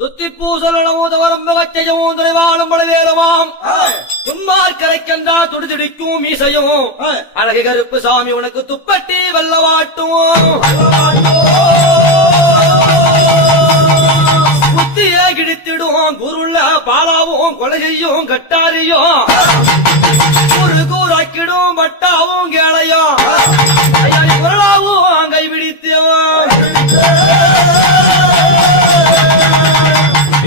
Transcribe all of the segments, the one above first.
துத்திப்பூசலமுதவரம் பகச்சையும் துணைவாளும் பழவேலமாம் துன்மார்க்கரைக்கென்றா துடிதுடிக்கும் மீசையும் அழகு கருப்பு சாமி உனக்கு துப்பட்டி வல்லவாட்டும் புத்திய கிடித்திடும் குருள்ள பாலாவும் கொலையும் கட்டாரியும் ஒரு கூறாக்கிடும் பட்டாவும் கேளையும் குரலாவும் கைபிடித்தவன்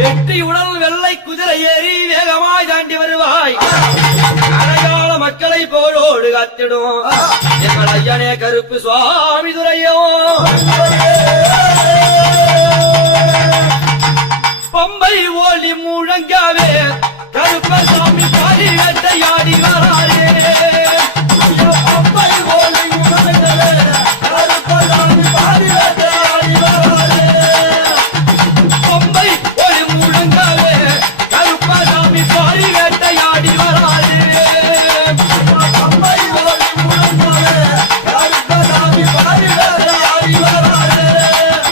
எட்டி உடல் வெள்ளை குதிரை ஏறி வேகமாய் தாண்டி வருவாய் அடையாள மக்களை போலோடு காத்திடும் எங்கள் ஐயனே கருப்பு சுவாமி துரையோ பம்பை ஓலி முழங்காவே கருப்பசாமி பாரி வேட்டையாடி வராரே பம்பை ஓலி முழங்காவே கருப்பசாமி பாரி வேட்டையாடி வராரே பம்பை ஓலி முழங்காவே கருப்பசாமி பாரி வேட்டையாடி வராரே பம்பை ஓலி முழங்காவே கருப்பசாமி பாரி வேட்டையாடி வராரே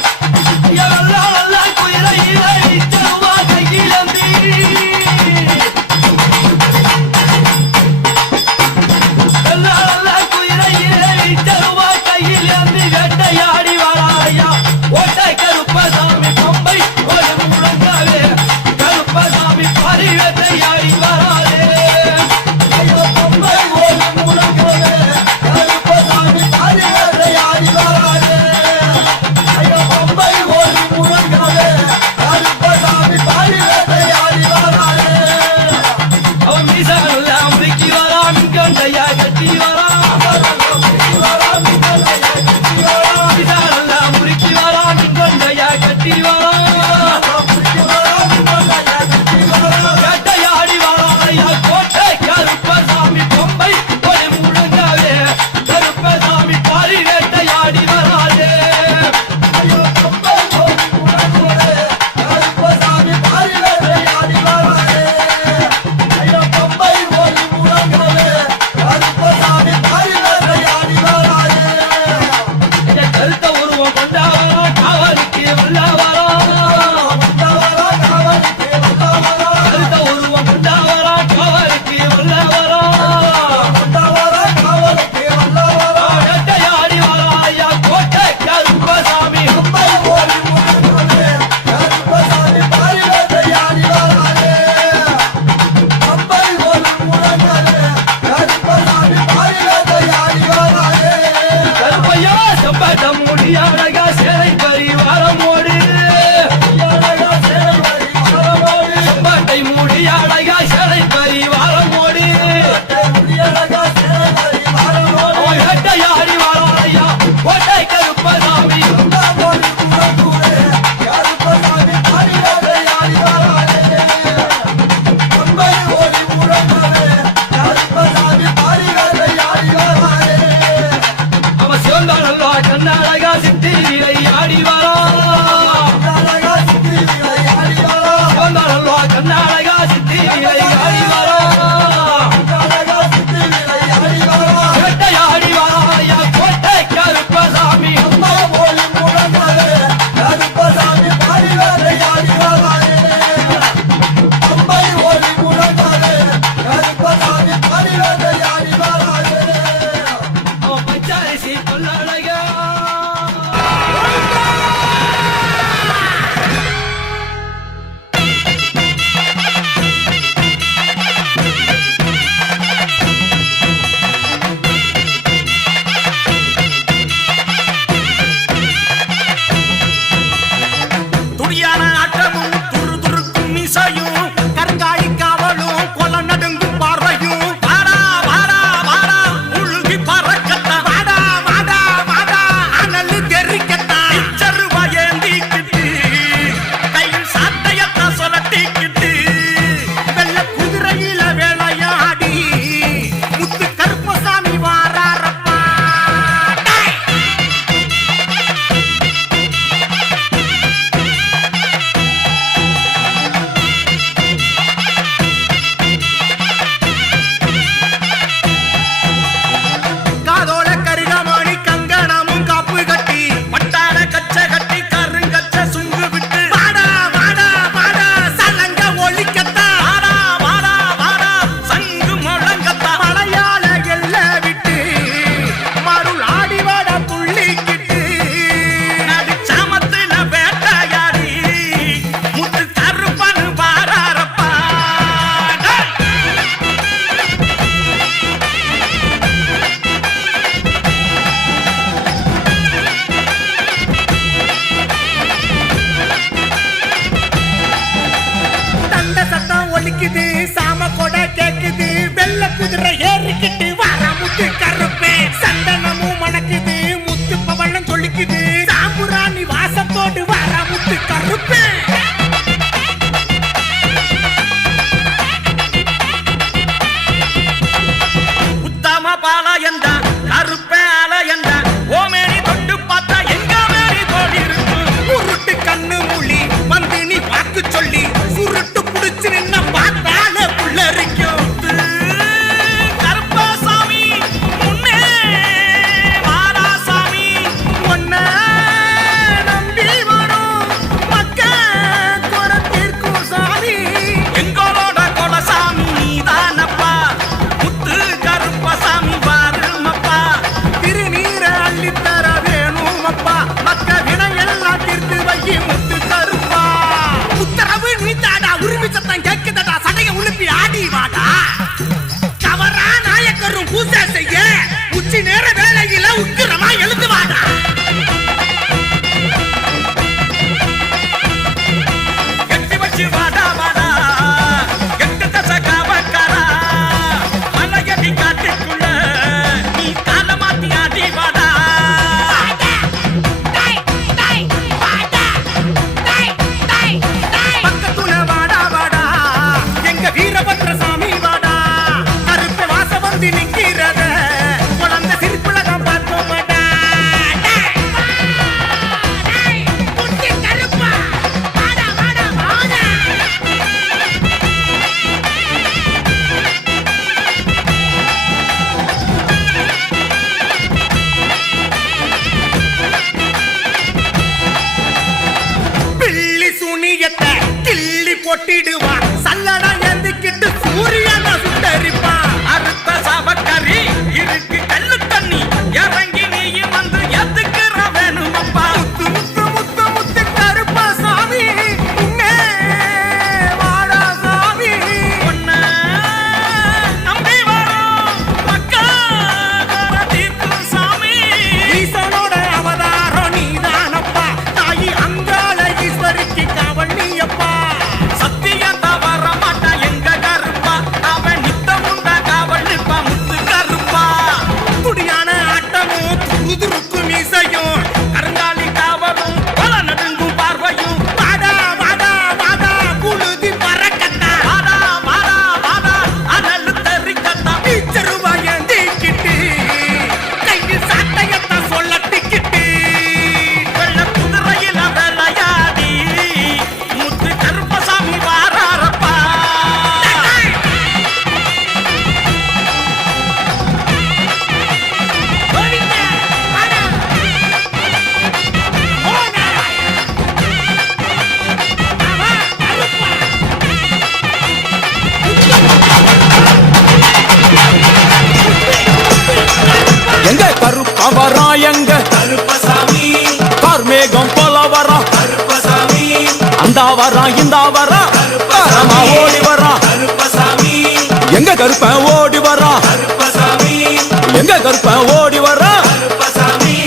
Hola, அடிக்குது சாம்புராணி வாசத்தோடு வர முத்து கருப்பேன் பாலயந்தா கருப்ப அலையந்தா ஓமேனி தொட்டு பார்த்தா எங்க மேனி போல் இருக்கும் உருட்டு கண்ணு மூலி வந்து நீ வாக்கு சொல்லி சுருட்டு புடிச்சு நின்ன பார்த்தால புள்ளரிக்கும் கருப்பசாமி முன்னே மாராசாமி ஒன்ன நம்பி வரும் மக்க குறை தீர்க்கும் சாமி எங்களோட கொலசாமி நீதானப்பா முத்து கருப்பசாமி திருநீர அள்ளித்தர வேணுமப்பா மக்க வினையெல்லாம் தீர்த்து வையி முத்து கருப்பா உத்தரவு நீத்தாடா உரிமை சத்தம் கேட்குதடா சடைய உழுப்பி ஆடி வாடா கவரா நாயக்கரும் பூசை செய்ய உச்சி நேர வேலையில உக்கிரமா எழுந்து வாடா எட்டி வச்சு வாடா வாடா எட்டு தசை காவக்காரா மலையடி காட்டுக்குள்ள நீ கால மாத்தி ஆடி வாடா பக்கத்துல வாடா வாடா எங்க வீரபத்ர சாமி வாடா கருப்பு வாச வந்து நிக்கிறத குழந்தை சிரிப்புலகம் பார்த்தோம் மாட்டா பில்லி சுனியத்தை கிள்ளி போட்டிடுவான் சல்லடா எந்திக்கிட்டு சூரியனை சுட்டரிப்பான் அறுத்த சாபக்கறி இருக்கு கல்லு தண்ணி இறங்கி நீயும் வந்து எதுக்குற வேணுமப்பா முத்து முத்து முத்து முத்து கருப்பா சாமி உன்னே வாடா சாமி ஒன்ன நம்பி வரும் மக்கள் தீர்க்கும் சாமி ஈசனோட அவதாரம் நீதானப்பா தாயி அங்காள ஈஸ்வரிக்கு காவல் நீயப்பா சத்தியம் தவற மாட்டா எங்க கருப்பா அவன் நித்தம் உண்டா காவல் நிற்பா முத்து கருப்பா துடியான ஆட்டமும் துருதுருக்கும் மீசையும் கருங்காலி காவலும் பல நடுங்கும் பார்வையும் வாடா வாடா வாடா புழுதி பறக்கத்தா வாடா வாடா வாடா அனல் தெரிக்கத்தா டீச்சருவா ஏந்திக்கிட்டு கையில் சாட்டையத்தான் சொல்லட்டிக்கிட்டு வெள்ள குதிரையில விளையாடி முத்து கருப்பசாமி வாராரப்பா கோவிந்தா, வாடா. ஓ நாராயணா. ஆமா, கருப்பா. எங்க கருப்பா வரா எங்க கருப்பசாமி கார்மேகம் போல வரா கருப்பசாமி அந்த வரா இந்த வரா வரமா ஓடி வரா கருப்பசாமி எங்க கருப்ப ஓடி வரா கருப்பசாமி எங்க கருப்ப ஓடி வரா கருப்பசாமி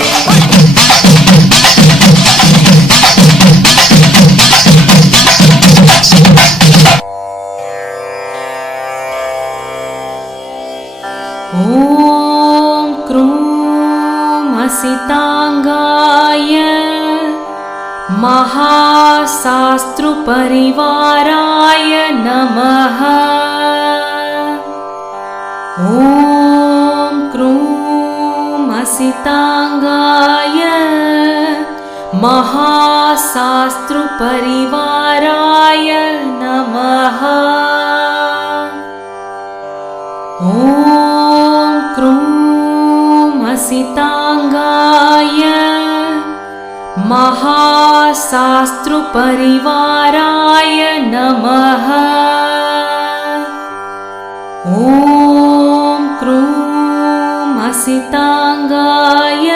ॐ क्रूं हसिताङ्गाय महाशास्त्रुपरिवाराय नमः ॐ क्रूं हसिताङ्गाय महाशास्त्रुपरिवाराय नमः ॐ क्रूं हसिताङ्गाय महाशास्त्रुपरिवाराय नमः ॐ क्रूं हसिताङ्गाय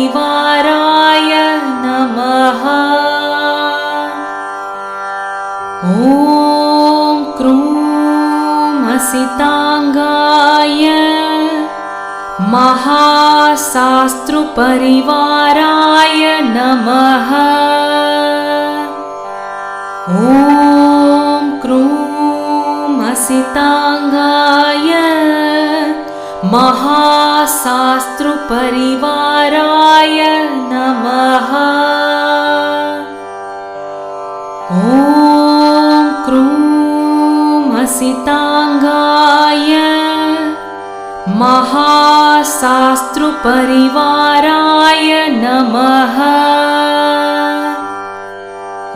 महाशास्त्रुपरिवाराय नमः ॐ क्रूं हसिताङ्गाय महाशास्त्रुपरिवाराय नमः ॐ क्रूं हसिताङ्गाय महाशास्त्रपरिवाराय नमः। ॐ क्रूं हसिताङ्गाय महाशास्त्रपरिवाराय नमः।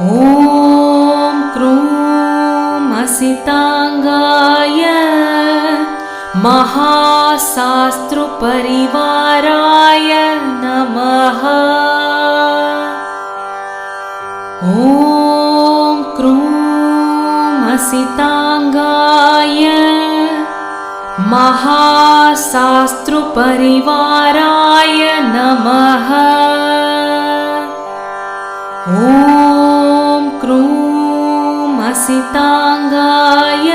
ॐ क्रूं हसिताङ्गाय महाशास्त्रपरिवाराय नमः। ॐ क्रूं हसिताङ्गाय महाशास्त्रपरिवाराय नमः। ॐ क्रूं हसिताङ्गाय